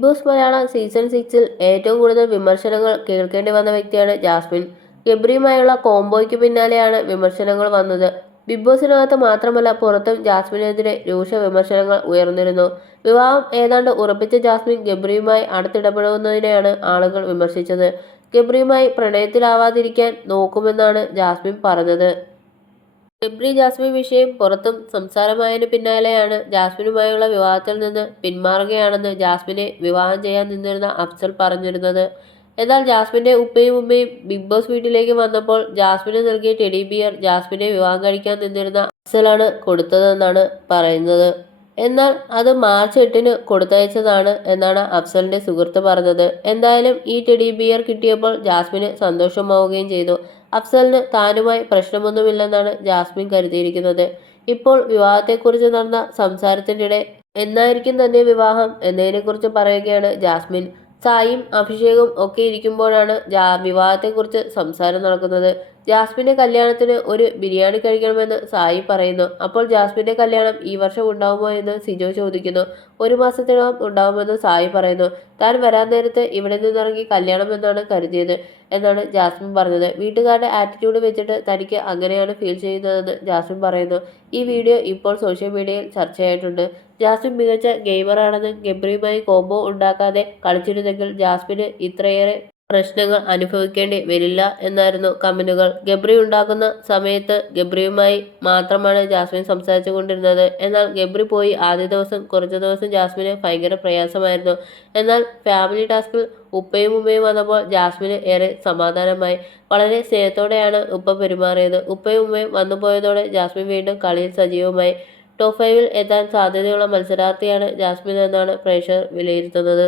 Big boss Malayalam season സിക്സിൽ ഏറ്റവും കൂടുതൽ വിമർശനങ്ങൾ കേൾക്കേണ്ടി വന്ന വ്യക്തിയാണ് ജാസ്മിൻ. ഗബ്രിയുമായുള്ള കോംബോയ്ക്ക് പിന്നാലെയാണ് വിമർശനങ്ങൾ വന്നത്. ബിഗ് ബോസിനകത്ത് മാത്രമല്ല പുറത്തും ജാസ്മിനെതിരെ രൂക്ഷ വിമർശനങ്ങൾ ഉയർന്നിരുന്നു. വിവാഹം ഏതാണ്ട് ഉറപ്പിച്ച ജാസ്മിൻ ഗബ്രിയുമായി അടുത്തിടപെടുന്നതിനെയാണ് ആളുകൾ വിമർശിച്ചത്. ഗബ്രിയുമായി പ്രണയത്തിലാവാതിരിക്കാൻ നോക്കുമെന്നാണ് ജാസ്മിൻ പറഞ്ഞത്. ഗബ്രി ജാസ്മിൻ വിഷയം പുറത്തും സംസാരമായതിനു പിന്നാലെയാണ് ജാസ്മിനുമായുള്ള വിവാഹത്തിൽ നിന്ന് പിന്മാറുകയാണെന്ന് ജാസ്മിനെ വിവാഹം ചെയ്യാൻ നിന്നിരുന്ന അഫ്സൽ പറഞ്ഞിരുന്നത്. എന്നാൽ ജാസ്മിന്റെ ഉപ്പയും ഉമ്മയും ബിഗ് ബോസ് വീട്ടിലേക്ക് വന്നപ്പോൾ ജാസ്മിന് നൽകിയ ടെഡി ബിയർ ജാസ്മിനെ വിവാഹം കഴിക്കാൻ നിന്നിരുന്ന അഫ്സലാണ് കൊടുത്തതെന്നാണ് പറയുന്നത്. എന്നാൽ അത് മാർച്ച് എട്ടിന് കൊടുത്തയച്ചതാണ് എന്നാണ് അഫ്സലിന്റെ സുഹൃത്ത് പറഞ്ഞത്. എന്തായാലും ഈ ടെഡി ബിയർ കിട്ടിയപ്പോൾ ജാസ്മിന് സന്തോഷമാവുകയും ചെയ്തു. അഫ്സലിന് താനുമായി പ്രശ്നമൊന്നുമില്ലെന്നാണ് ജാസ്മിൻ കരുതിയിരിക്കുന്നത്. ഇപ്പോൾ വിവാഹത്തെക്കുറിച്ച് നടന്ന സംസാരത്തിനിടെ എന്നായിരിക്കും തന്നെ വിവാഹം എന്നതിനെക്കുറിച്ച് പറയുകയാണ് ജാസ്മിൻ. സായിയും അഭിഷേകും ഒക്കെ ഇരിക്കുമ്പോഴാണ് വിവാഹത്തെക്കുറിച്ച് സംസാരം നടക്കുന്നത്. ജാസ്മിന്റെ കല്യാണത്തിന് ഒരു ബിരിയാണി കഴിക്കണമെന്ന് സായി പറയുന്നു. അപ്പോൾ ജാസ്മിന്റെ കല്യാണം ഈ വർഷം ഉണ്ടാവുമോ എന്ന് സിജോ ചോദിക്കുന്നു. ഒരു മാസത്തിനകം ഉണ്ടാവുമെന്ന് സായി പറയുന്നു. താൻ വരാൻ നേരത്ത് ഇവിടെ നിന്നിറങ്ങി കല്യാണം എന്നാണ് കരുതിയത് എന്നാണ് ജാസ്മിൻ പറഞ്ഞത്. വീട്ടുകാരുടെ ആറ്റിറ്റ്യൂഡ് വെച്ചിട്ട് തനിക്ക് അങ്ങനെയാണ് ഫീൽ ചെയ്യുന്നതെന്ന് ജാസ്മിൻ പറയുന്നു. ഈ വീഡിയോ ഇപ്പോൾ സോഷ്യൽ മീഡിയയിൽ ചർച്ചയായിട്ടുണ്ട്. ജാസ്മിൻ മികച്ച ഗെയിമറാണെന്ന് ഗംഭീരമായി കോംബോ ഉണ്ടാക്കാതെ കളിച്ചിരുന്നെങ്കിൽ ജാസ്മിന് ഇത്രയേറെ പ്രശ്നങ്ങൾ അനുഭവിക്കേണ്ടി വരില്ല എന്നായിരുന്നു കമന്റുകൾ. ഗബ്രി ഉണ്ടാക്കുന്ന സമയത്ത് ഗബ്രിയുമായി മാത്രമാണ് ജാസ്മിൻ സംസാരിച്ചു കൊണ്ടിരുന്നത്. എന്നാൽ ഗബ്രി പോയി ആദ്യ ദിവസം കുറച്ച് ദിവസം ജാസ്മിന് ഭയങ്കര പ്രയാസമായിരുന്നു. എന്നാൽ ഫാമിലി ടാസ്കിൽ ഉപ്പയും ഉമ്മയും വന്നപ്പോൾ ജാസ്മിന് ഏറെ സമാധാനമായി. വളരെ സ്നേഹത്തോടെയാണ് ഉപ്പ പെരുമാറിയത്. ഉപ്പയും ഉമ്മയും വന്നുപോയതോടെ ജാസ്മിൻ വീണ്ടും കളിയിൽ സജീവമായി. ടോപ്പ് ഫൈവിൽ എത്താൻ സാധ്യതയുള്ള മത്സരാർത്ഥിയാണ് ജാസ്മിൻ എന്നാണ് പ്രേക്ഷകർ വിലയിരുത്തുന്നത്.